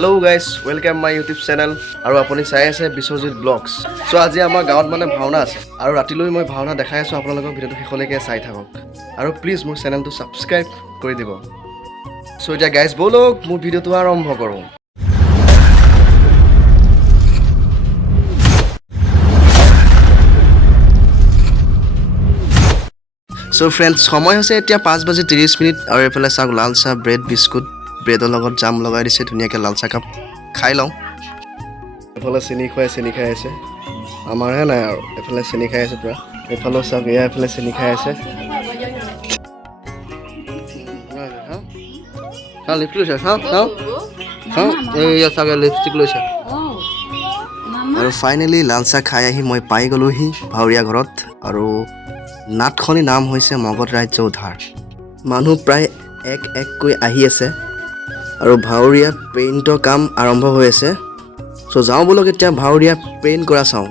Hello' guys welcome my YouTube channel আৰু আপুনি চাই আছে বিশ্বজিৎ ব্লগছ। চ' আজি আমাৰ গাঁৱত মানে ভাওনা আছে আৰু ৰাতিলৈ মই ভাওনা দেখাই আছোঁ আপোনালোকক। ভিডিঅ'টো শেষলৈকে চাই থাকক আৰু প্লিজ মোৰ চেনেলটো ছাবস্ক্ৰাইব কৰি দিব। চ' এতিয়া গাইজ ব'লক মোৰ ভিডিঅ'টো আৰম্ভ কৰোঁ। চ' ফ্ৰেণ্ডছ, সময় হৈছে এতিয়া 5:30 আৰু এইফালে চাওক লাল চাহ, ব্ৰেড, বিস্কুট, ব্ৰেডৰ লগত জাম লগাই দিছে। ধুনীয়াকৈ লাল চাহ কাপ খাই লওঁ। এইফালে চেনি খুৱাই চেনি খাই আছে, আমাৰহে নাই আৰু। এইফালে চেনি খাই আছে পূৰা। এইফালেও চাওক, এয়া এইফালে চেনি খাই আছে। লিপষ্টিক লৈছে, চাওঁ চাওঁ চাওঁ, এইয়া চাগে লিপষ্টিক লৈছে। আৰু ফাইনেলি লাল চাহ খাই আহি মই পাই গ'লোহি ভাৱৰীয়া ঘৰত। আৰু নাটখনিৰ নাম হৈছে মগধ ৰাজ্য উদ্ধাৰ। মানুহ প্ৰায় এক এককৈ আহি আছে আৰু ভাৱৰীয়া পেইণ্টৰ কাম আৰম্ভ হৈ আছে। চ' যাওঁ ব'লক এতিয়া ভাৱৰীয়া পেইণ্ট কৰা চাওঁ।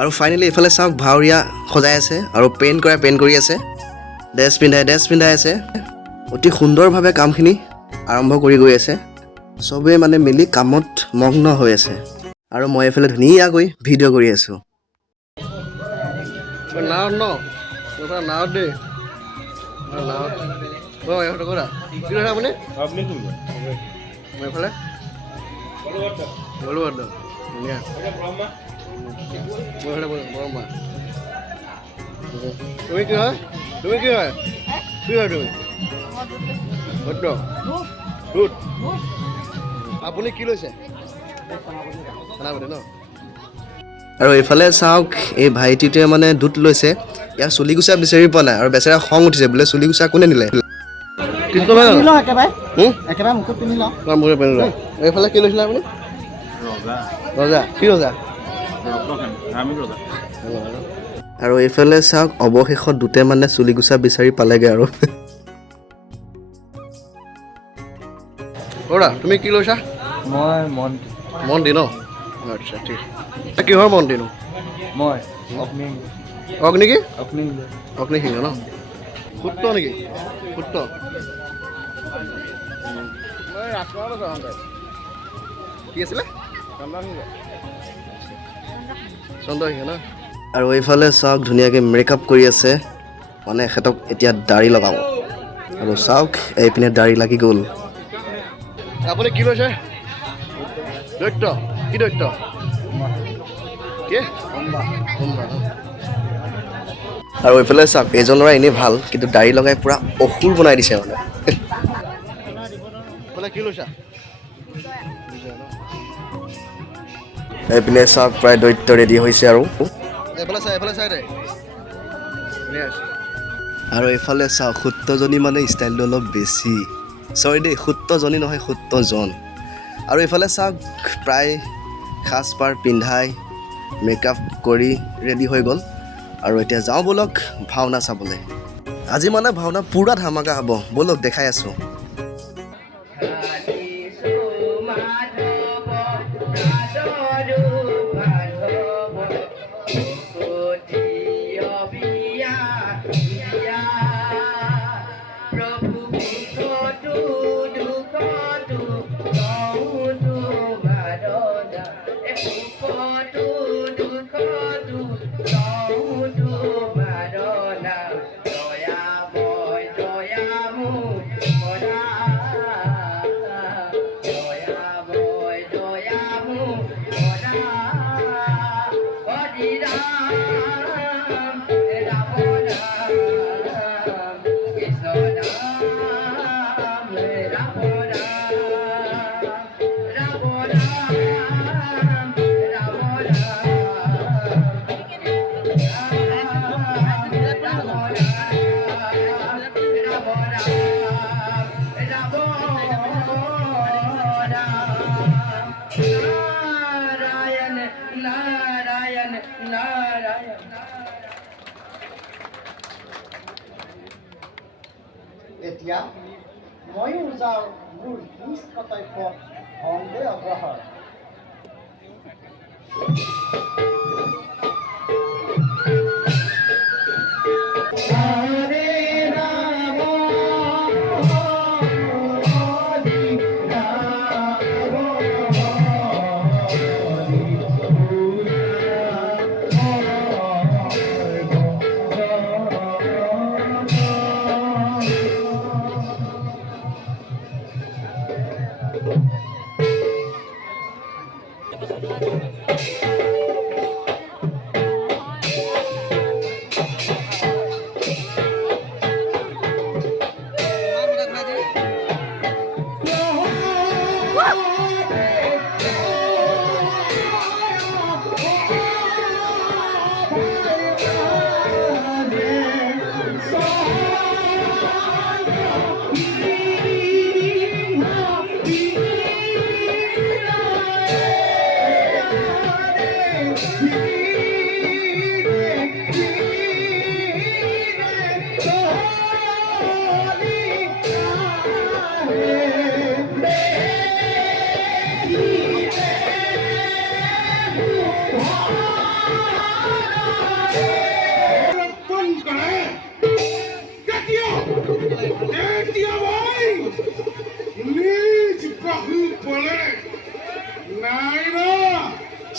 আৰু ফাইনেলি এইফালে চাওক, ভাৱৰীয়া সজাই আছে আৰু পেইণ্ট কৰি আছে। ড্ৰেছ পিন্ধাই আছে। অতি সুন্দৰভাৱে কামখিনি আৰম্ভ কৰি গৈ আছে। চবেই মানে মিলি কামত মগ্ন হৈ আছে আৰু মই এইফালে ধুনীয়াকৈ ভিডিঅ' কৰি আছোঁ। নাৱত ন নাৱত দেই, নাৱত কি কৈছে আপুনি? মই এইফালে গ'লো ধুনীয়া। মই এইফালে বৰমা। তুমি কি হয়? তুমি কি হয়? কি হয় তুমি? সত্য দুধ। আপুনি কি লৈছে? ন? আৰু এইফালে চাওক, এই ভাইটিটোৱে মানে দুধ লৈছে। ইয়াৰ চুলি গুচা বিচাৰি পোৱা নাই আৰু বেচেৰা খং উঠিছে বোলে, চুলি গুচা কোনে নিলে? এইফালে কি লৈছিলে আপুনি? ৰজা। কি ৰজা? আৰু এইফালে চাওক, অৱশেষত দুটে মানে চুলি গুচা বিচাৰি পালেগৈ আৰু। অ'ৰা, তুমি কি লৈছা? মই মন্দিৰ ন? আচ্ছা, ঠিক। কিহৰ মন্দিৰনো? মই অগ্নি কি? আপুনি অগ্নিসিংহ ন? সূত্ৰ নেকি? সূত্ৰ। কি আছিলে? চন্দ্ৰসিংহ ন? আৰু এইফালে চাওক, ধুনীয়াকৈ মেকআপ কৰি আছে। মানে এখেতক এতিয়া দাড়ি লগাব। আৰু চাওক, এইপিনে দাড়ি লাগি গ'ল। আপুনি কি লৈছে? দৈত্য। কি দৈত্য? কি? আৰু এইফালে চাওক, এইজন ল'ৰা এনেই ভাল, কিন্তু দাড়ি লগাই পূৰা অসুৰ বনাই দিছে মানে। কি লৈছা? এইপিনে চাওক, প্ৰায় দৈত্য ৰেডি হৈছে আৰু। আৰু এইফালে চাওক, সূত্ৰজনী মানে ষ্টাইলটো অলপ বেছি। চৰি দেই, সূত্ৰজনী নহয়, সূত্ৰজন। আৰু এইফালে চাওক, প্ৰায় সাজপাৰ পিন্ধাই মেকআপ কৰি ৰেডি হৈ গ'ল। আৰু এতিয়া যাওঁ ব'লক ভাওনা চাবলৈ। আজি মানে ভাওনা পূৰা ধামাকা হ'ব। ব'লক দেখাই আছোঁ। এতিয়া ময়ো যাওঁ মোৰ নিজ কৰ্তব্যত ভংগে অগ্ৰসৰ।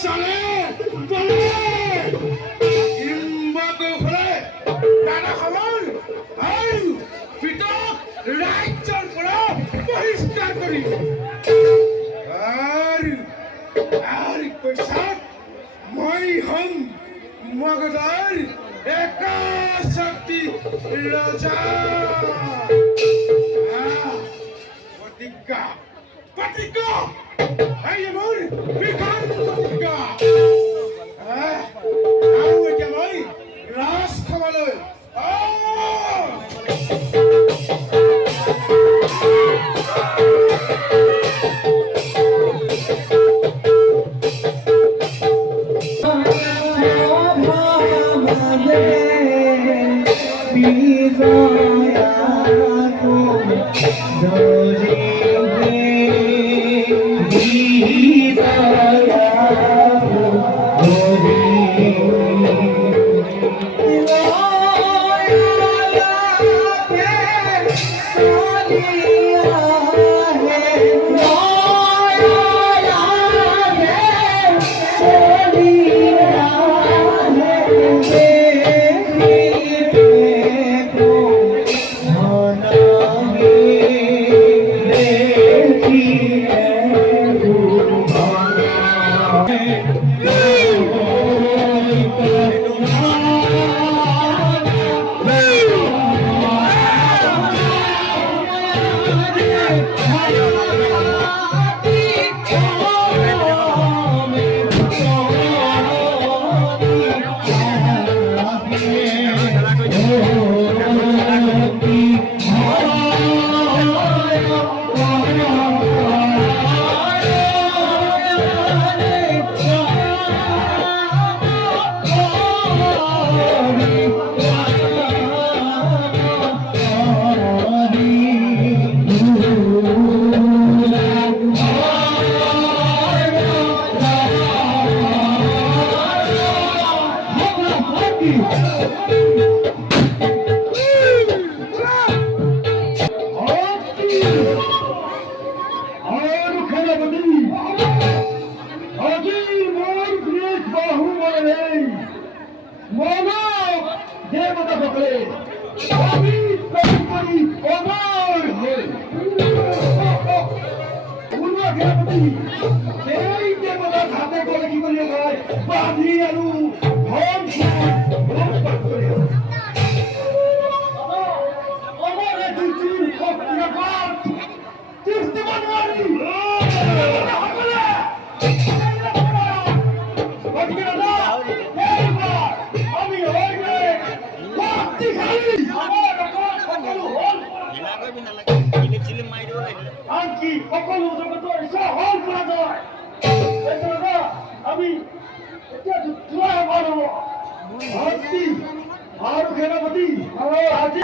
Sale! Bale! Imbago hore! Dana khabar! Ayu! Pito! Rajchal koro! Bahishkar kori! Ar pesat! Moi hum! Magadar! Eka Shakti Raja! Patika! Patika! Hey, amor! Bikan Patika! Aku aja boy! Ras khamalo! Oh! আনকি সকলো জগতৰ ইচ্ছা হল কৰা যায় সেইকাৰণে আমি এতিয়া যোৱা পাৰো ভক্তি আৰু সেনাপতি আজি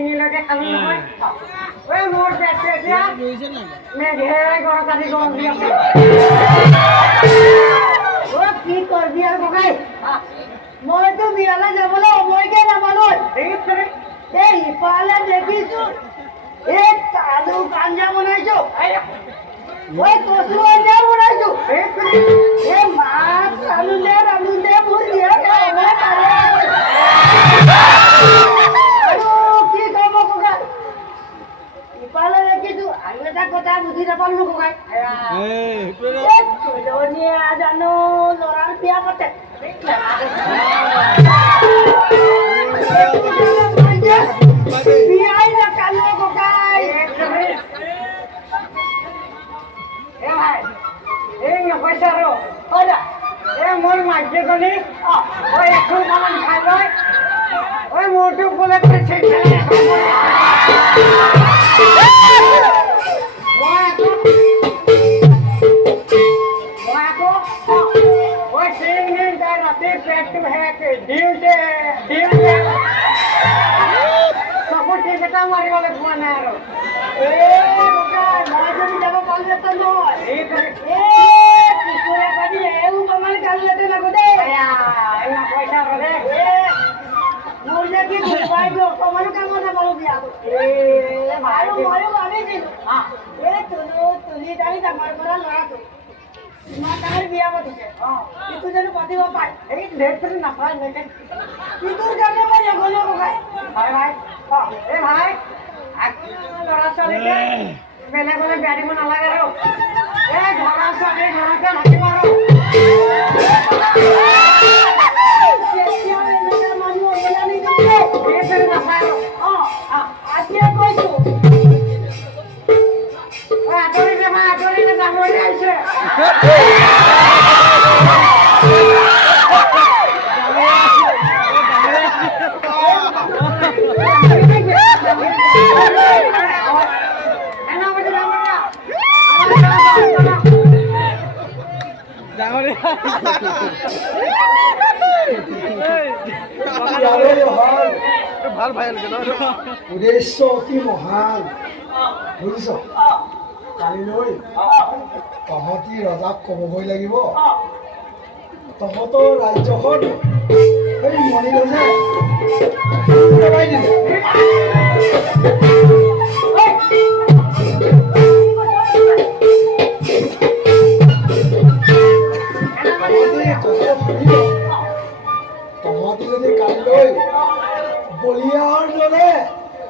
ডিঙিলৈকে খালো নহয় ঐ মোৰ পেটটো এতিয়া মেঘেৰে গৰম কাটি গৰম দি আছে ঐ কি কৰবি আৰু ককাই মইতো বিয়ালৈ যাবলৈ সময়কে নাপালো এই ইফালে দেখিছো এই আলু কাঞ্জা বনাইছো ঐ কচু আঞ্জা বনাইছো এই মাছ আলু দে মোৰ দিয়ে কি কৰিব ককাই ইফালে দেখিছো আৰু এটা কথা বুজি নাপালো ককাই তুলনীয়ে জানো ল'ৰাৰ বিয়া পাতে বিয়াই নাকালো ককাই ভাই এই নকৈছে আৰু মোৰ মাইকজনী এখন খাই লয় মোৰটো বোলে ৰাতি পেটটো দিওঁতে চকু টিপ এটা মাৰিবলৈ পোৱা নাই আৰু মই যদি যাব পাৰিলেহেঁতেন নহয় কুকুৰে পাতি অকণমান কালিহেঁতেন আকৌ দেই পইচা ৰ'দে মোৰ যে কি মোবাইলটো অকণমানো কামত নাপালোঁ বিয়াটো আৰু ময়ো ভাবিছিলোঁ এই তুলি দালি ডাঙৰ কৰা ল'ৰাটো ইমান ডাঙৰ বিয়া পাতিছে ইটো জানো পাতিব পায় এই লেটটো নাপায় নেকি ইটোৰ কাৰণে মই নগ'লো ককাই ভাই ভাই এই ভাই ল'ৰা ছোৱালীকে বেলেগলৈ বিয়া দিব নালাগে আৰু এই ঘৰৰ ছোৱালী ঘৰতে থাকিব আৰু নাপায় আজিয়ে কৈছো আঁতৰি ডাঙৰি আহিছে ভাল ভাই উদ্দেশ্য অতি মহান বুজিছ কালিলৈ তহঁতি ৰজাক ক'বগৈ লাগিব তহঁতৰ ৰাজ্যখন সেই মণিৰজে দবাই দিলে তহঁতি যদি কালিলৈ বলিয়াৰ দৰে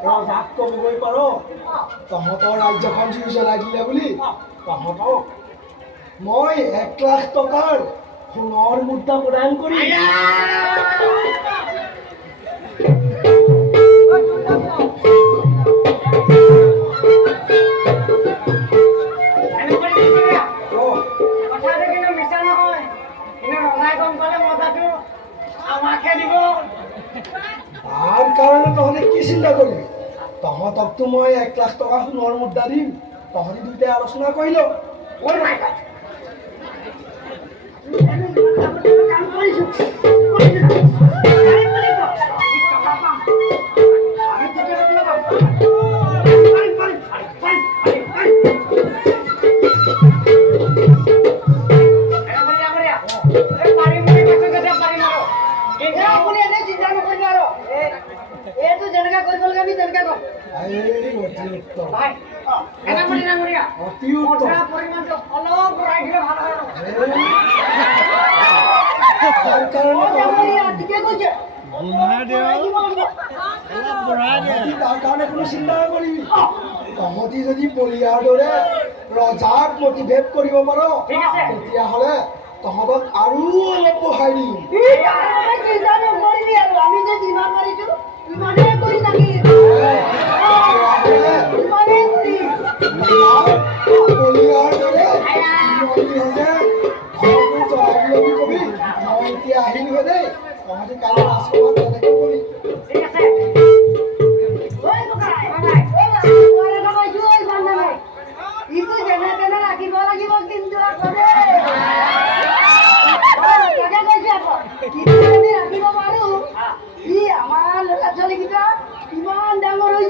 ৰজাক ক'বগৈ পাৰ তহঁতৰ ৰাজ্যখন জুই জ্বলাই দিলে বুলি তহঁতক মই 1,00,000 টকাৰ সোণৰ মুদ্ৰা প্ৰদান কৰিম তাৰ কাৰণে তহঁতে কি চিন্তা কৰিবি তহঁতকতো মই 1,00,000 টকা সোণৰ মুদ্ৰা দিম তহঁতি দুয়োটাই আলোচনা কৰি ল কাম কৰিছো এইটো যেনেকৈ কৰিব লাগে আমি তেনেকৈ কম পৰিমাণটো অলপ বঢ়াই দিলে ভাল হয় ঠিকে কৈছে তাৰ কাৰণে কোনো চিন্তা নকৰিবি তহঁতি যদি বলিয়াৰ দৰে ৰজাক মটিভেট কৰিব পাৰ তেতিয়াহ'লে তহঁতক আৰু অলপ বঢ়াই দিম চিন্তা নকৰিবি আৰু আমি যে যিমান পাৰিছো ইমানেই কৰি থাকিম বলিয়াৰ দৰে কবি মই এতিয়া আহিলো দেই তহঁতি কালি আশীৰ্বাদ তেনেকৈ কবি ঠিক আছে ইটো যেনে তেনে ৰাখিব লাগিব কিন্তু ৰাখিব পাৰো ই আমাৰ ল'ৰা ছোৱালীকেইটা ইমান ডাঙৰ হৈ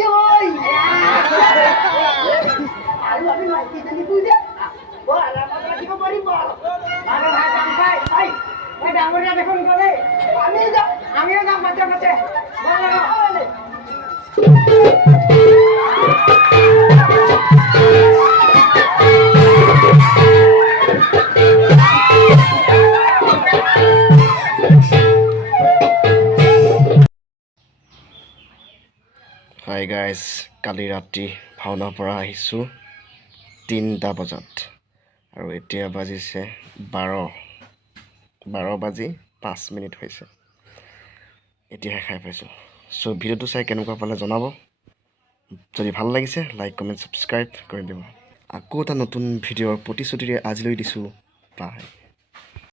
কালি ৰাতি ভাওনাৰ পৰা আহিছোঁ 3টা বজাত আৰু এতিয়া বাজিছে 12:05 হৈছে। এতিয়াহে খাই পাইছোঁ। চ' ভিডিঅ'টো চাই কেনেকুৱা পালে জনাব। যদি ভাল লাগিছে লাইক কমেণ্ট ছাবস্ক্ৰাইব কৰি দিব। আকৌ এটা নতুন ভিডিঅ'ৰ প্ৰতিশ্ৰুতিৰে আজিলৈ দিছোঁ বাই।